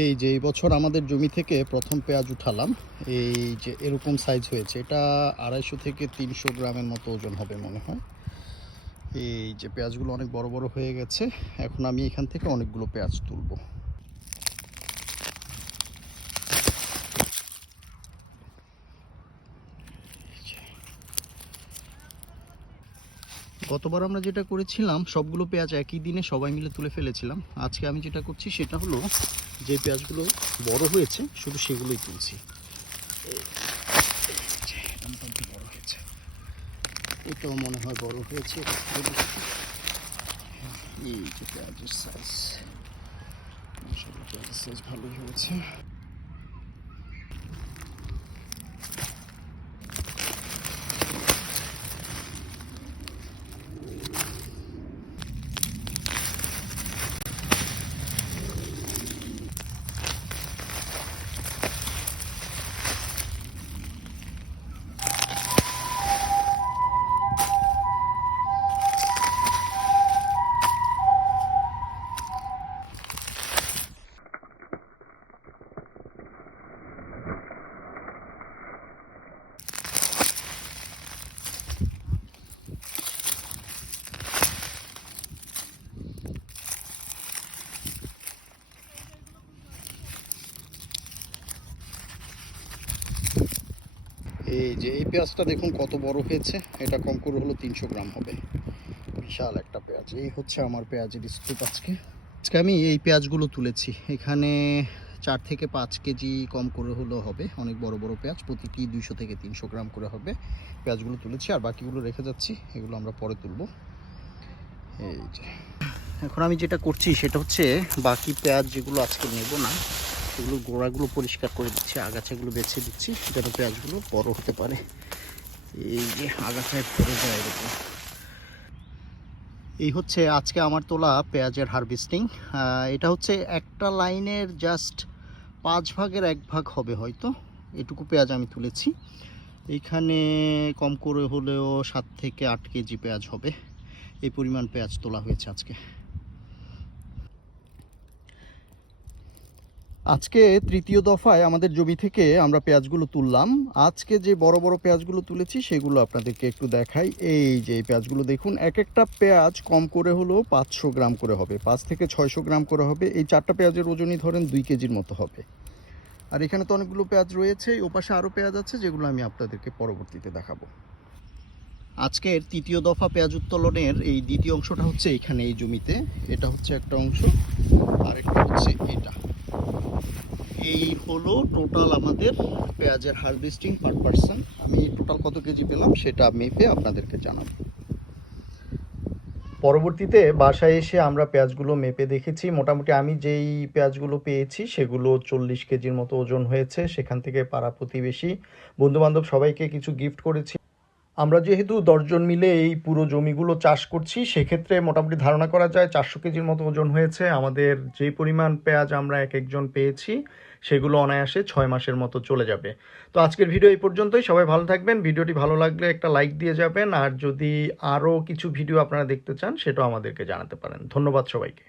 এই যে এই বছর আমাদের জমি থেকে প্রথম পেঁয়াজ উঠালাম, এই যে এরকম সাইজ হয়েছে। এটা আড়াইশো থেকে তিনশো গ্রামের মতো ওজন হবে মনে হয়। এই যে পেঁয়াজগুলো অনেক বড় বড় হয়ে গেছে, এখন আমি এখান থেকে অনেকগুলো পেঁয়াজ তুলবো। গতবার আমরা যেটা করেছিলাম, সবগুলো পেঁয়াজ একই দিনে সবাই মিলে তুলে ফেলেছিলাম। আজকে আমি যেটা করছি সেটা হলো, যে পেঁয়াজগুলো বড় হয়েছে, শুধু সেগুলোই তুলছি। বড় হয়েছে এটাও মনে হয় বড় হয়েছে। এই যে পেঁয়াজের সাইজ পেঁয়াজের সাইজ ভালোই হয়েছে। এই যে, এই পেঁয়াজটা দেখুন কত বড় হয়েছে। এটা কম করে হলো তিনশো গ্রাম হবে। বিশাল একটা পেঁয়াজ। এই হচ্ছে আমার পেঁয়াজের স্তূপ আজকে। আজকে আমি এই পেঁয়াজগুলো তুলেছি। এখানে চার থেকে পাঁচ কেজি কম করে হলেও হবে। অনেক বড় বড় পেঁয়াজ, প্রতিটি দুইশো থেকে তিনশো গ্রাম করে হবে। পেঁয়াজগুলো তুলেছি আর বাকিগুলো রেখে যাচ্ছি। এগুলো আমরা পরে তুলবো। এই যে। এখন আমি যেটা করছি, সেটা হচ্ছে বাকি পেঁয়াজ যেগুলো আজকে নেব না সেগুলো গোড়াগুলো পরিষ্কার করে দিচ্ছি, আগাছাগুলো বেছে দিচ্ছি যেন পেঁয়াজগুলো বড় হতে পারে। এই যে আগাছায় পড়ে যায় এরকম। এই হচ্ছে আজকে আমার তোলা পেঁয়াজের হারভেস্টিং। এটা হচ্ছে একটা লাইনের জাস্ট পাঁচ ভাগের এক ভাগ হবে হয়তো। এটুকু পেঁয়াজ আমি তুলেছি। এইখানে কম করে হলেও সাত থেকে আট কেজি পেঁয়াজ হবে। এই পরিমাণ পেঁয়াজ তোলা হয়েছে আজকে। আজকে তৃতীয় দফায় আমাদের জমি থেকে আমরা পেঁয়াজগুলো তুললাম। আজকে যে বড় বড় পেঁয়াজগুলো তুলেছি, সেগুলো আপনাদেরকে একটু দেখাই। এই যে এই পেঁয়াজগুলো দেখুন এক একটা পেঁয়াজ কম করে হলেও পাঁচশো গ্রাম করে হবে। পাঁচ থেকে ছয়শো গ্রাম করে হবে। এই চারটা পেঁয়াজের ওজনই ধরেন দুই কেজির মতো হবে। আর এখানে তো অনেকগুলো পেঁয়াজ রয়েছে। ও পাশে আরও পেঁয়াজ আছে, যেগুলো আমি আপনাদেরকে পরবর্তীতে দেখাবো। আজকের তৃতীয় দফা পেঁয়াজ উত্তোলনের এই দ্বিতীয় অংশটা হচ্ছে এখানে এই জমিতে। এটা হচ্ছে একটা অংশ আর একটা হচ্ছে এটা। এই হলো টোটাল আমাদের পেঁয়াজের হারভেস্টিং পার পার্সন আমি টোটাল কত কেজি পেলাম সেটা মেপে আপনাদেরকে জানাব। পরবর্তীতে বাসায় এসে আমরা পেঁয়াজগুলো মেপে দেখেছি। মোটামুটি আমি যেই পেঁয়াজগুলো পেয়েছি সেগুলো চল্লিশ কেজির মতো ওজন হয়েছে। সেখান থেকে পাড়া প্রতিবেশী, বন্ধুবান্ধব সবাইকে কিছু গিফট করেছি। আমরা যেহেতু দশজন মিলে এই পুরো জমিগুলো চাষ করছি, সেক্ষেত্রে মোটামুটি ধারণা করা যায় চারশো কেজির মতো ওজন হয়েছে। আমাদের যে পরিমাণ পেঁয়াজ আমরা এক একজন পেয়েছি, সেগুলো অনায়াসে ছয় মাসের মতো চলে যাবে। তো আজকের ভিডিও এই পর্যন্তই। সবাই ভালো থাকবেন। ভিডিওটি ভালো লাগলে একটা লাইক দিয়ে যাবেন। আর যদি আরও কিছু ভিডিও আপনারা দেখতে চান, সেটাও আমাদেরকে জানাতে পারেন। ধন্যবাদ সবাইকে।